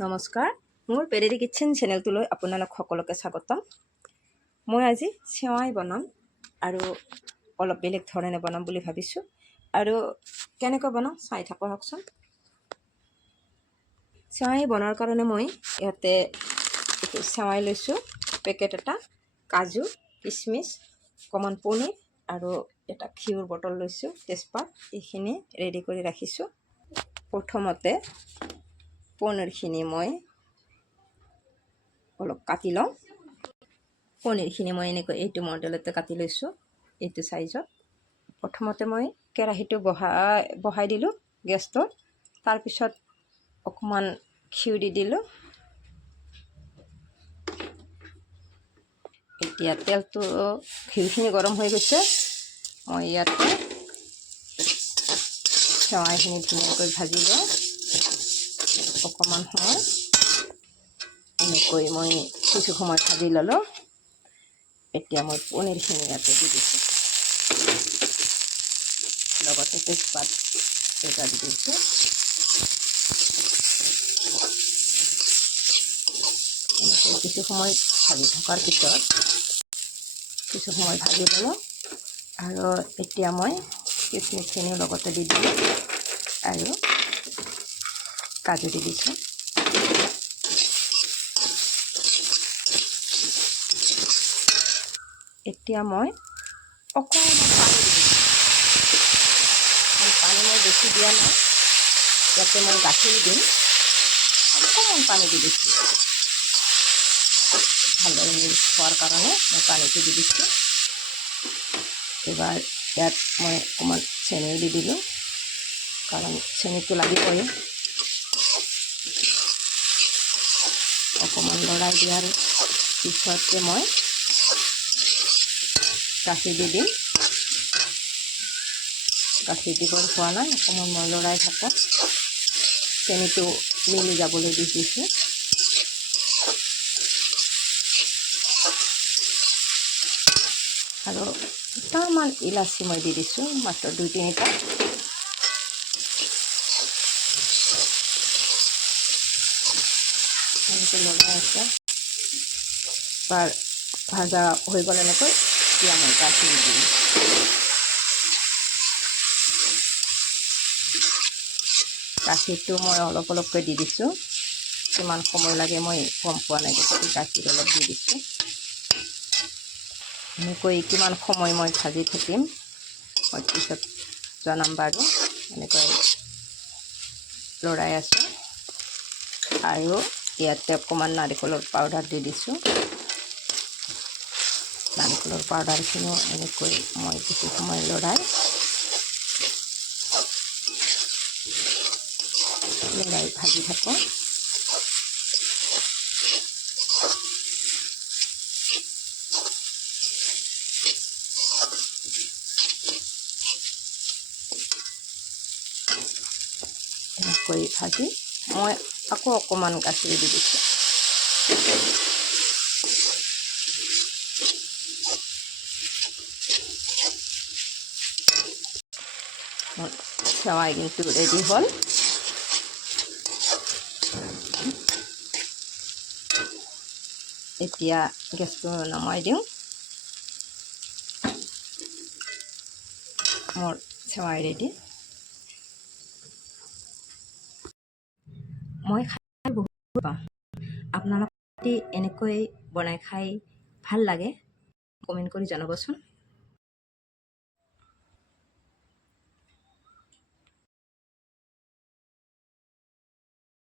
নমস্কাৰ, মোৰ পেৰেৰী কিটচেন চেনেলটোলৈ আপোনালোক সকলোকে স্বাগতম। মই আজি চেৱাই বনাম আৰু অলপ বেলেগ ধৰণে বনাম বুলি ভাবিছোঁ। আৰু কেনেকৈ বনাওঁ চাই থাককচোন। চেৱাই বনোৱাৰ কাৰণে মই ইয়াতে চেৱাই লৈছোঁ পেকেট এটা, কাজু, কিচমিচ, অকণমান পনীৰ আৰু এটা ঘিউৰ বটল লৈছোঁ, তেজপাত, এইখিনি ৰেডি কৰি ৰাখিছোঁ। প্ৰথমতে পনীৰখিনি মই অলপ কাটি লওঁ। পনীৰখিনি মই এনেকৈ এইটো মডেলতে কাটি লৈছোঁ, এইটো চাইজত। প্ৰথমতে মই কেৰাহীটো বহাই দিলোঁ গেছটোত। তাৰপিছত অকণমান ঘিউ দি দিলোঁ। এতিয়া তেলটো ঘিউখিনি গৰম হৈ গৈছে। মই ইয়াতে চেৱাইখিনি ধুনীয়াকৈ ভাজি লওঁ। অকণমান সময় এনেকৈ মই কিছু সময় ভাজি ল'লোঁ। এতিয়া মই পনীৰখিনি ইয়াতে দি দিছোঁ, লগতে তেজপাত এটা দি দিছোঁ। এনেকৈ কিছু সময় ভাজি থকাৰ পিছত কিছু সময় ভাজি ল'লোঁ আৰু এতিয়া মই কিচমিচখিনিও লগতে দি দিলোঁ আৰু কাজু দি দিছোঁ। এতিয়া মই অকণমান পানী মই বেছি দিয়া নাই, ইয়াতে মই গাখীৰ দিম, অকণমান পানী দি দিছোঁ। ভালদৰে মিক্স হোৱাৰ কাৰণে মই পানীটো দি দিছোঁ। এবাৰ ইয়াত মই অকণমান চেনি দি দিলোঁ, কাৰণ চেনিটো লাগিবই। অকণমান লৰাই দিয়াৰ পিছতে মই গাখীৰ দি দিম। গাখীৰ দিবৰ হোৱা নাই, অকণমান মই লৰাই থাকোঁ। চেনিটো মিলি যাবলৈ দি দিছোঁ। আৰু দুটামান ইলাচি মই দি দিছোঁ, মাত্ৰ 2-3টা। এনেকৈ লগাই আছে। এবাৰ ভাজা হৈ গ'ল এনেকৈ, এতিয়া মই গাখীৰ দিম। গাখীৰটো মই অলপ অলপকৈ দি দিছোঁ। কিমান সময় লাগে মই গম পোৱা নাই, গতিকে গাখীৰ অলপ দি দিছোঁ। এনেকৈ কিমান সময় মই ভাজি থাকিম মই পিছত জনাম বাৰু। এনেকৈ লৰাই আছোঁ আৰু ইয়াতে অকণমান নাৰিকলৰ পাউডাৰ দি দিছোঁ। নাৰিকলৰ পাউডাৰখিনিও এনেকৈ মই কিছু সময় লৰাই ভাজি থাকোঁ। এনেকৈ ভাজি মই আকৌ অকণমান গাখীৰ দি দিছোঁ। চেৱাই কিন্তু ৰেডি হ'ল। এতিয়া গেছটো নমাই দিওঁ। মোৰ চেৱাই ৰেডি। মই খাই বহুত পাওঁ। আপোনালোকে এনেকৈ বনাই খাই ভাল লাগে, কমেণ্ট কৰি জনাবচোন।